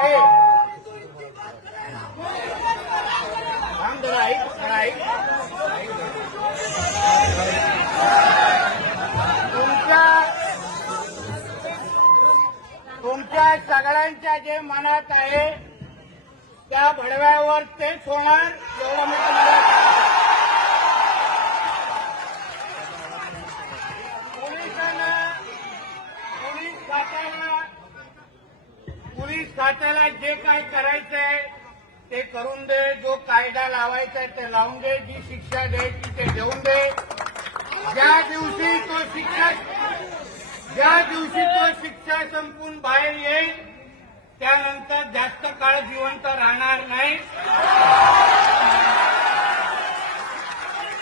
आहे. तुमच्या सगळ्यांच्या जे मनात आहे त्या भडव्यावर तेच होणार एवढं मी पोलीस खात्याला जे काय करायचंय ते करून दे. जो कायदा लावायचा ते लावून दे. जी शिक्षा द्यायची ते देऊन दे. ज्या दिवशी तो शिक्षा संपून बाहेर येईल त्यानंतर जास्त काळ जिवंत राहणार नाही.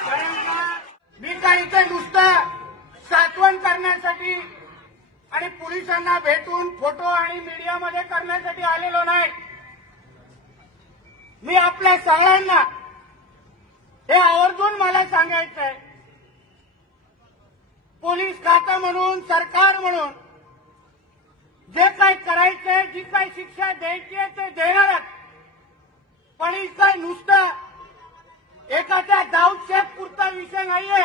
कारण मी काही इथे नुसतं साठवण करण्यासाठी आणि पोलिसांना भेटून फोटो आणि मीडियामध्ये करण्यासाठी आलेलो नाही. मी आपल्या सगळ्यांना हे आवर्जून मला सांगायचंय, पोलीस खातं म्हणून सरकार म्हणून जे काय करायचंय, जी काय शिक्षा द्यायची आहे ते देणारच. पण ही काय नुसतं एखाद्या दाऊदशेख पुरता विषय नाहीये.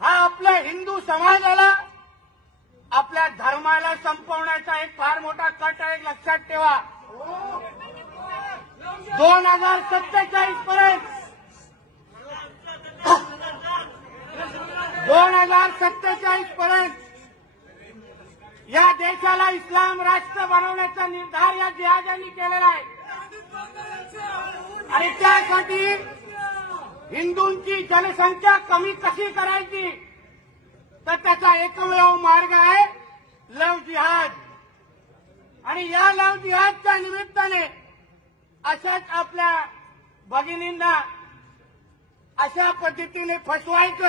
हा आपल्या हिंदू समाजाला, आपल्या धर्माला संपवण्याचा एक फार मोठा कट आहे. लक्षात ठेवा. 2047 पर्यंत 2047 पर्यंत या देशाला इस्लाम राष्ट्र बनवण्याचा निर्धार या जिहाद्यांनी केलेला आहे. आणि त्यासाठी हिंदूंची जनसंख्या कमी कशी करायची तर त्याचा एकमेव मार्ग आहे लव जिहाद. आणि या लव जिहादच्या निमित्ताने अशाच आपल्या भगिनींना अशा पद्धतीने फसवायचं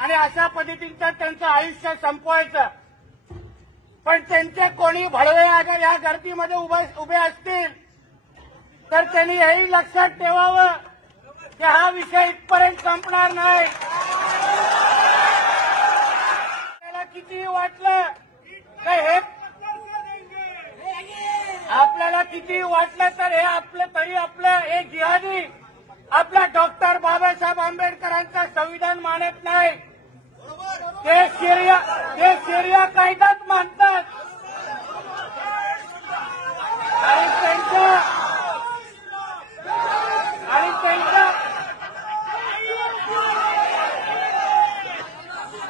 आणि अशा पद्धतीचं त्यांचं आयुष्य संपवायचं. पण त्यांचे कोणी भडवे अगर या गर्दीमध्ये उभे असतील तर त्यांनी हेही लक्षात ठेवावं की हा विषय इथपर्यंत संपणार नाही. किती वाटलं हे आपल्याला किती वाटलं तर हे आपलं एक जिहादी आपला डॉक्टर बाबासाहेब आंबेडकरांचं संविधान मानत नाही. ते शरिया कायदाच मानतात.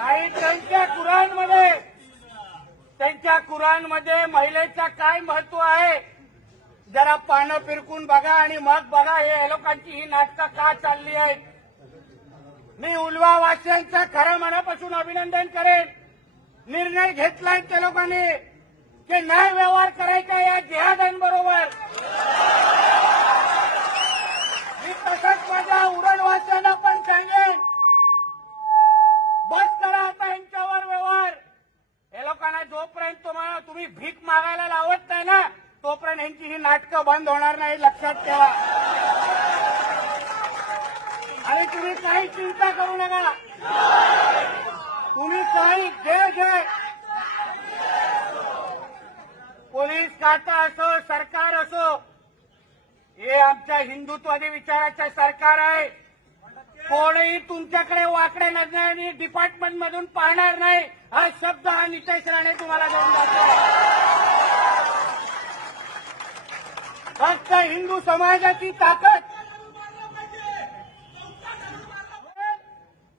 आणि त्यांच्या कुराणमध्ये महिलेचं काय महत्व आहे जरा पानं फिरकून बघा आणि मग बघा हे लोकांची ही नाटकं का चालली आहेत. मी उल्वावासियांचं खरं मनापासून अभिनंदन करेन. निर्णय घेतलाय त्या लोकांनी की न्याय व्यवहार करायचा या जिहाद्यांबरोबर. मी तसंच माझ्या उरणवासियांना पण सांगेन, बस करा आता यांच्यावर व्यवहार. हे लोकांना जोपर्यंत तुम्ही भीक मागायला लावत नाही ना तोपर्यंत यांची ही नाटकं बंद होणार नाही. लक्षात ठेवा. आणि तुम्ही काही चिंता करू नका. तुम्ही काही जे पोलीस खातं असो सरकार असो हे आमच्या हिंदुत्वादी विचाराचं सरकार आहे. कोणीही तुमच्याकडे वाकडे नजरेने डिपार्टमेंट मधून पाहणार नाही. हा शब्द हा नितेश राणे तुम्हाला देऊन जातो. फक्त हिंदू समाजाची ताकद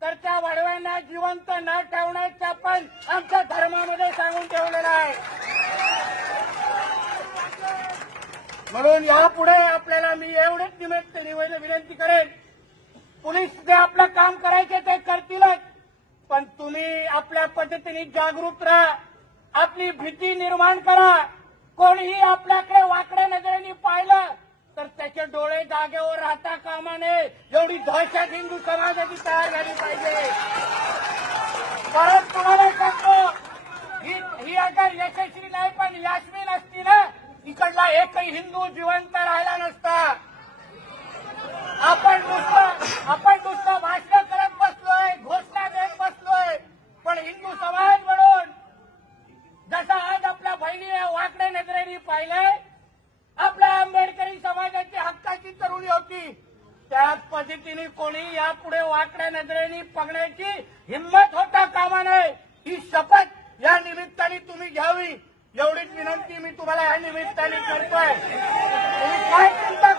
तर त्या वडव्यांना जिवंत न ठेवण्याचं पण आमच्या धर्मामध्ये सांगून ठेवलेलं आहे. म्हणून यापुढे आपल्याला मी एवढेच विनंती करेन, पोलीस जे आपलं काम करायचे ते करतीलच, पण तुम्ही आपल्या पद्धतीने जागृत राहा. आपली भीती निर्माण करा. कोणीही आपल्याकडे वाकड्या नजरेने पाहिलं तर त्याचे डोळे जागेवर राहता कामा नये. एवढी दहशत हिंदू समाजाची तयार झाली पाहिजे. परत तुम्हाला सांगतो, ही अगर यशस्वी नाही पण यास्मीन असती ना इकडला एकही हिंदू जिवंत राहिला नसता. आपण नुसतं भाषण करत बसलोय, घोषणा देत बसलोय, पण हिंदू समाज म्हणून जसा आज आपल्या बहिणी वाकड्या नजरेने पद्धतीने कोणी यापुढे वाकड्या नजरेने बघण्याची हिंमत होता कामा नये, ही शपथ या निमित्ताने तुम्ही घ्यावी एवढीच विनंती मी तुम्हाला या निमित्ताने करतोय. तुम्ही काय चिंता